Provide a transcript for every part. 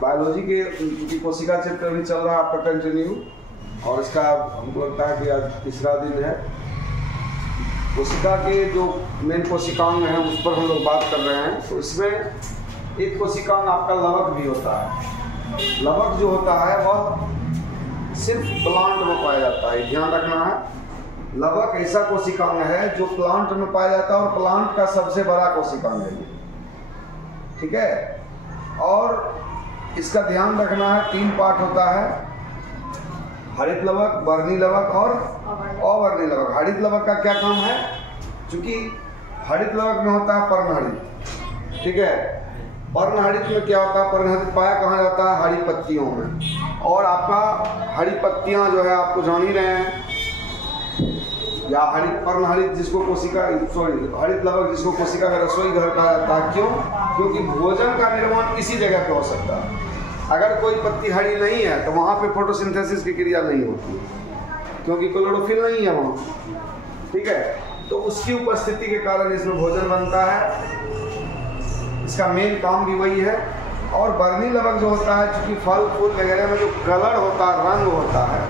Biology के क्योंकि कोशिका चैप्टर भी चल रहा है आपका कंटिन्यू, और इसका हमको लगता है कि आज तीसरा दिन है। कोशिका के जो मेन कोशिकांग हैं उस पर हम लोग बात कर रहे हैं। तो इसमें एक कोशिकांग आपका लवक भी होता है। लवक जो होता है वह सिर्फ प्लांट में पाया जाता है, ध्यान रखना है। लवक ऐसा कोशिकांग है जो प्लांट में पाया जाता है और प्लांट का सबसे बड़ा कोशिकांग है ये, ठीक है। और इसका ध्यान रखना है, 3 पार्ट होता है, हरित लवक, वर्णी लवक और अवर्णी लवक। हरित लवक का क्या काम है? क्योंकि हरित लवक में होता है पर्णहरित, ठीक है। पर्णहरित में क्या होता है? पर्णहरित पाया कहाँ जाता है? हरी पत्तियों में। और आपका हरी पत्तियां जो है आपको जान ही रहे हैं, या हरित पर्णहरित जिसको कोशिका हरित लवक जिसको कोशिका का रसोई घर कहा जाता है। क्यों? क्योंकि भोजन का निर्माण इसी जगह पे हो सकता है। अगर कोई पत्ती हरी नहीं है तो वहाँ पे फोटोसिंथेसिस की क्रिया नहीं होती, क्योंकि क्लोरोफिल नहीं है वहाँ, ठीक है। तो उसकी उपस्थिति के कारण इसमें भोजन बनता है, इसका मेन काम भी वही है। और वर्णी लवक जो होता है, चूंकि फल फूल वगैरह में जो कलर होता है, रंग होता है,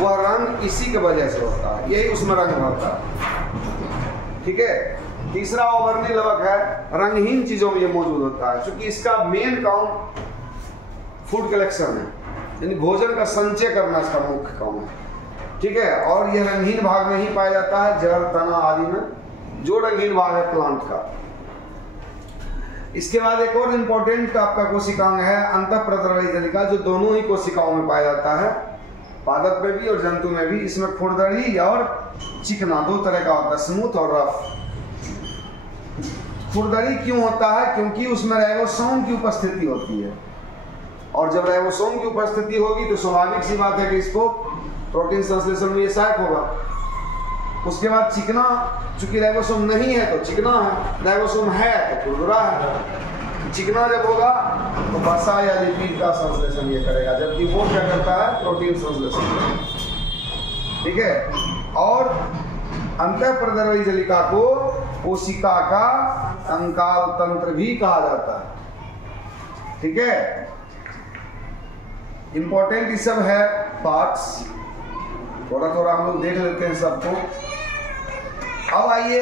वह रंग इसी के वजह से होता है, यही उसमें रंग होता है, ठीक है। तीसरा अवर्णी लवक है, रंगहीन चीजों में ये मौजूद होता है, क्योंकि इसका मेन काम फूड कलेक्शन है, यानी भोजन का संचय करना इसका मुख्य काम है, ठीक है। और यह रंगहीन भाग में ही पाया जाता है, जड़, तना आदि में, जो रंगीन भाग है प्लांट का। इसके बाद एक और इम्पोर्टेंट आपका कोशिकांग है अंतःप्रद्रवी जलिका, जो दोनों ही कोशिकाओं में पाया जाता है, पादप में भी और जंतु में भी। इसमें खुरदरी और चिकना 2 तरह का होता है, स्मूथ और रफ। खुरदरी क्यों होता है? क्योंकि उसमें राइबोसोम की उपस्थिति होती है, और जब राइबोसोम की उपस्थिति होगी तो स्वाभाविक सी बात है कि इसको प्रोटीन संश्लेषण में ये सहायक होगा। उसके बाद चिकना, चूंकि राइबोसोम नहीं है तो चिकना है, राइबोसोम है तो खुरदुरा है। चिकना जब होगा तो वसा या लिपिड का संश्लेषण ये करेगा, जबकि वो क्या करता है? प्रोटीन संश्लेषण, ठीक है। और अंतःप्रद्रवी जलिका को कोशिका का कंकाल तंत्र भी कहा जाता है, ठीक है। इंपॉर्टेंट ये सब है पार्ट्स, थोड़ा थोड़ा हम लोग देख लेते हैं सबको। अब आइए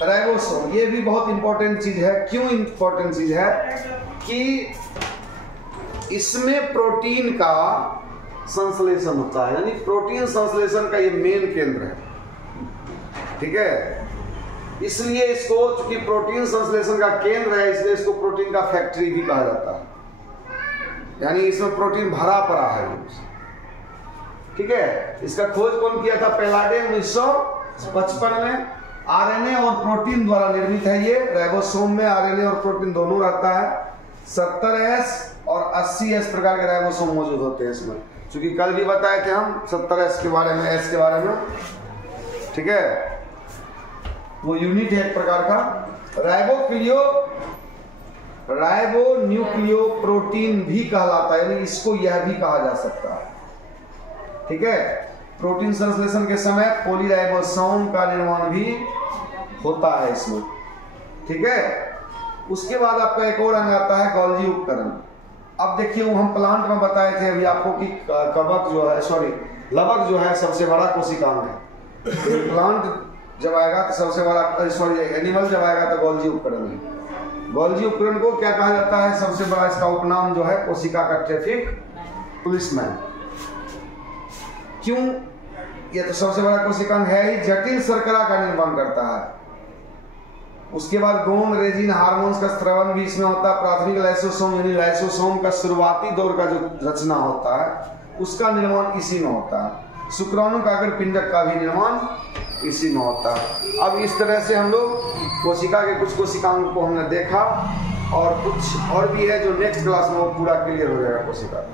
राइबोसोम, ये भी बहुत इंपॉर्टेंट चीज है। क्यों इंपॉर्टेंट चीज है? कि इसमें प्रोटीन का संश्लेषण होता है, यानी प्रोटीन संश्लेषण का ये मेन केंद्र है, ठीक है। इसलिए इसको, चूंकि प्रोटीन संश्लेषण का केंद्र है, इसलिए इसको प्रोटीन का फैक्ट्री भी कहा जाता है, यानी इसमें प्रोटीन भरा पड़ा है, ठीक है। इसका खोज कौन किया था? पेलाडे 1955 में। आरएनए और प्रोटीन द्वारा निर्मित है ये। राइबोसोम में आरएनए और प्रोटीन दोनों रहता है। 70S और 80S प्रकार के राइबोसोम मौजूद होते हैं इसमें, क्योंकि कल भी बताए थे हम 70S के बारे में, S के बारे में, ठीक है। वो यूनिट है एक प्रकार का। राइबो न्यूक्लियो प्रोटीन भी कहलाता है, यानी इसको यह भी कहा जा सकता है, ठीक है। प्रोटीन संश्लेषण के समय पॉलीराइबोसोम का निर्माण भी होता है इसमें, ठीक है। उसके बाद आपका एक और अंग आता है गोल्जी उपकरण। अब देखिए, वो हम प्लांट में बताए थे अभी आपको कि कवक जो है, लवक जो है सबसे बड़ा कोशिकांग है। प्लांट जब आएगा तो सबसे बड़ा, एनिमल जब आएगा तो गोल्जी उपकरण है। गोल्जी उपकरण को क्या कहा जाता है? सबसे बड़ा इसका उपनाम जो है कोशिका का ट्रैफिक पुलिसमैन। क्यों? ये तो सबसे बड़ा कोशिकांग है ही, जटिल शर्करा का निर्माण करता है। उसके बाद गोंद, रेजिन, हार्मोन्स का स्रवण भी इसमें होता है। प्राथमिक लाइसोसोम यानी लाइसोसोम का शुरुआती दौर का जो रचना होता है उसका निर्माण इसी में होता है। शुक्राणु का अगर पिंडक का भी निर्माण इसी में होता है। अब इस तरह से हम लोग कोशिका के कुछ कोशिकांग को हमने देखा, और कुछ और भी है जो नेक्स्ट क्लास में वो पूरा क्लियर हो जाएगा कोशिका।